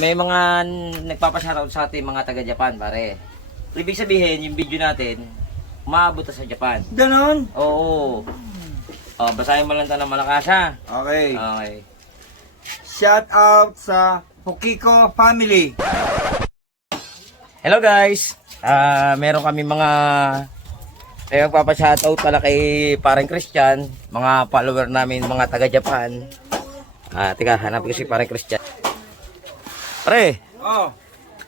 May mga nagpapashoutout sa ating mga taga-Japan, pare. Ibig sabihin, yung video natin, umaabot na sa Japan. Ganon? Oo. Basahin mo lang ito ng malakas, ha? Okay. Okay. Shout out sa Pokiko family. Hello guys! Meron kami mga magpapashoutout pala kay parang Christian, mga follower namin, mga taga-Japan. Teka, hanapin ko si parang Christian. Pare, Oh.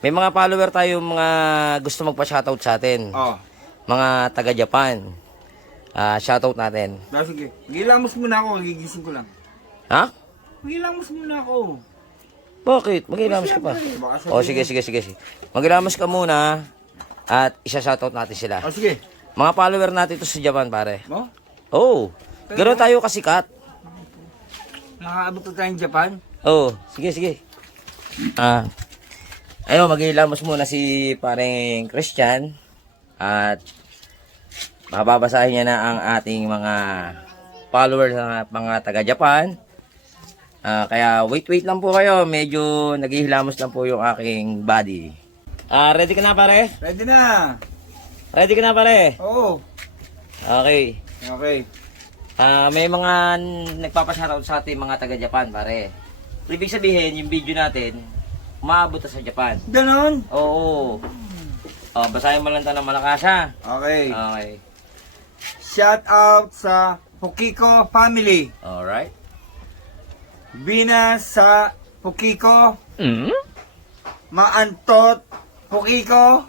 may mga follower tayo, mga gusto magpa-shoutout sa atin. Oh. Mga taga-Japan. Shoutout natin. Sige. Magilamos muna ako. Gigising ko lang. Ha? Magilamos muna ako. Bakit? Mag-ilamos ka pa. Sige. Mag-ilamos ka muna at isa-shoutout natin sila. Sige. Mga follower natin ito sa Japan, pare. Mo? Oh, gano'n tayo kasikat. Nakaabot na tayong Japan? Oh, sige. Ayun, mag-ilamos muna si pareng Christian at mababasahin niya na ang ating mga followers ng mga taga-Japan. Kaya wait lang po kayo, medyo naghihilamos lang po yung aking body. Ready ka na, pare? Ready na. Ready ka na, pare? Oo. Okay. Okay. May mga nagpapashoutout sa ating mga taga-Japan, pare. Ibig sabihin, yung video natin, umaabot na sa Japan. Ganon? Oo. Basahin mo lang ito ng malakas, ha? Okay. Okay. Shout out sa Pokiko family. Alright. Bina sa Pokiko. Maantot Pokiko.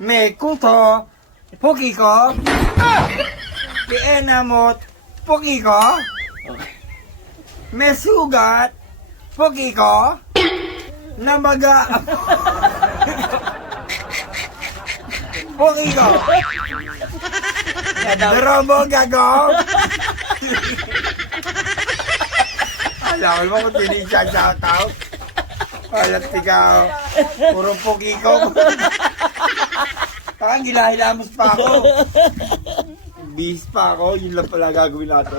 Mekuto Pokiko. Pienamot Pokiko. Mesugat Pokiko. Namaga Pokiko. Narobo gago. Alam mo kung shout out. Alat ikaw. Puro Pokiko. Parang gilahilamos pa ako. Bis pa ako. Yun lang pala gagawin natin.